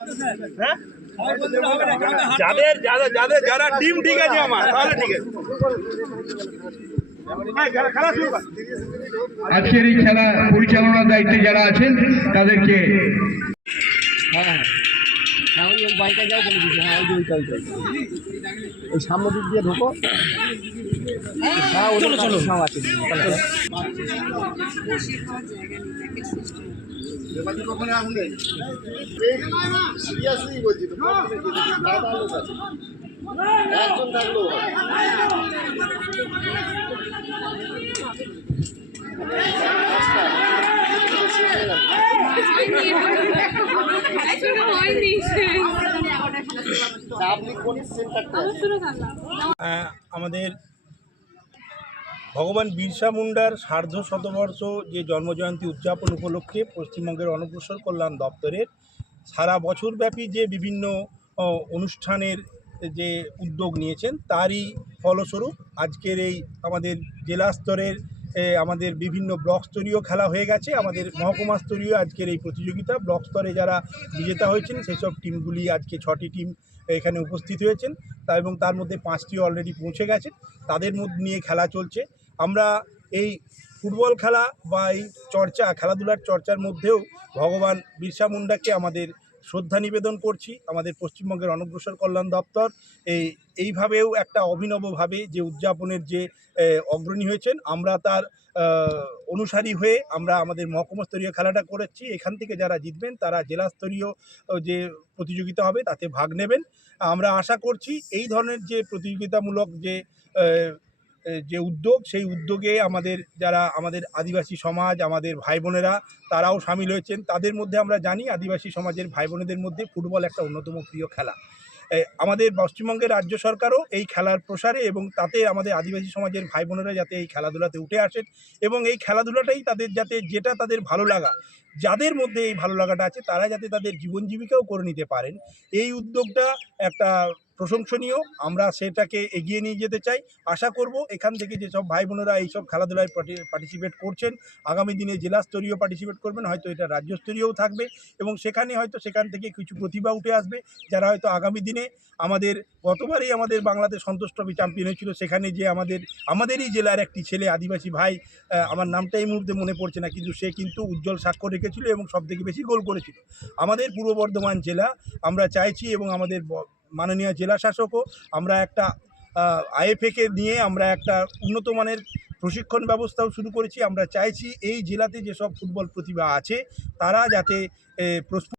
হ্যাঁ যাদের যাদের যাদের, যারা টিম ঠিক আছে আমার, তাহলে ঠিক আছে হ্যাঁ। আজকের এই খেলা পরিচালনার দায়িত্বে যারা আছেন, তাদেরকে হ্যাঁ হ্যাঁ ওই বাইকটা যাও বলে দিচ্ছে হ্যাঁ ওই ওইটা ওইটা ওই সামনের দিক দিয়ে ঢোকো হ্যাঁ চলো চলো সব আছে সিরিয়াসলি বলছি তো লোক আছে একজন থাকলেও আমাদের ভগবান বিরসা মুন্ডার সার্ধ শতবর্ষ যে জন্মজয়ন্তী উদযাপন উপলক্ষে পশ্চিমবঙ্গের অনগ্রসর কল্যাণ দপ্তরের সারা বছরব্যাপী যে বিভিন্ন অনুষ্ঠানের যে উদ্যোগ নিয়েছেন, তারই ফলস্বরূপ আজকের এই আমাদের জেলা স্তরের আমাদের বিভিন্ন ব্লক স্তরীয় খেলা হয়ে গেছে। আমাদের মহকুমা স্তরীয় আজকের এই প্রতিযোগিতা। ব্লক স্তরে যারা বিজেতা হয়েছেন, সেসব টিমগুলি আজকে ছটি টিম এখানে উপস্থিত হয়েছেন। তা এবং তার মধ্যে পাঁচটি অলরেডি পৌঁছে গেছে। তাদের মধ্যে নিয়ে খেলা চলছে। আমরা এই ফুটবল খেলা বা এই চর্চা, খেলাধুলার চর্চার মধ্যেও ভগবান বিরসা মুন্ডাকে আমাদের শ্রদ্ধা নিবেদন করছি আমাদের পশ্চিমবঙ্গের অনগ্রসর কল্যাণ দপ্তর। এই, এইভাবেও একটা অভিনবভাবে যে উদযাপনের যে অগ্রণী হয়েছেন, আমরা তার অনুসারী হয়ে আমরা আমাদের মহকুমাস্তরীয় খেলাটা করেছি। এখান থেকে যারা জিতবেন, তারা জেলা স্তরীয় যে প্রতিযোগিতা হবে, তাতে ভাগ নেবেন। আমরা আশা করছি এই ধরনের যে প্রতিযোগিতামূলক যে যে উদ্যোগ, সেই উদ্যোগে আমাদের যারা, আমাদের আদিবাসী সমাজ, আমাদের ভাই বোনেরা তারাও সামিল হয়েছেন। তাদের মধ্যে আমরা জানি আদিবাসী সমাজের ভাই বোনেদের মধ্যে ফুটবল একটা অন্যতম প্রিয় খেলা। আমাদের পশ্চিমবঙ্গের রাজ্য সরকারও এই খেলার প্রসারে এবং তাতে আমাদের আদিবাসী সমাজের ভাই বোনেরা যাতে এই খেলাধুলাতে উঠে আসেন এবং এই খেলাধুলাটাই তাদের যাতে, যেটা তাদের ভালো লাগা, যাদের মধ্যে এই ভালো লাগাটা আছে, তারা যাতে তাদের জীবন জীবিকাও করে নিতে পারেন। এই উদ্যোগটা একটা প্রশংসনীয়। আমরা সেটাকে এগিয়ে নিয়ে যেতে চাই। আশা করব এখান থেকে যেসব ভাই বোনেরা এইসব খেলাধুলায় পার্টিসিপেট করছেন, আগামী দিনে জেলা স্তরীয় পার্টিসিপেট করবেন, হয়তো এটা রাজ্য স্তরীয়ও থাকবে এবং সেখানে হয়তো সেখান থেকে কিছু প্রতিভা উঠে আসবে, যারা হয়তো আগামী দিনে আমাদের, গতবারই আমাদের বাংলাতে সন্তোষ ট্রফি চ্যাম্পিয়ন হয়েছিল, সেখানে যে আমাদের, আমাদেরই জেলার একটি ছেলে, আদিবাসী ভাই আমার নামটা এই মুহূর্তে মনে পড়ছে না, কিন্তু সে কিন্তু উজ্জ্বল স্বাক্ষর রেখেছিল এবং সবথেকে বেশি গোল করেছিল। আমাদের পূর্ব বর্ধমান জেলা, আমরা চাইছি এবং আমাদের মাননীয় জেলা শাসকও আমরা একটা আইএফএকে নিয়ে আমরা একটা উন্নত মানের প্রশিক্ষণ ব্যবস্থাও শুরু করেছি। আমরা চাইছি এই জেলাতে যেসব ফুটবল প্রতিভা আছে, তারা যাতে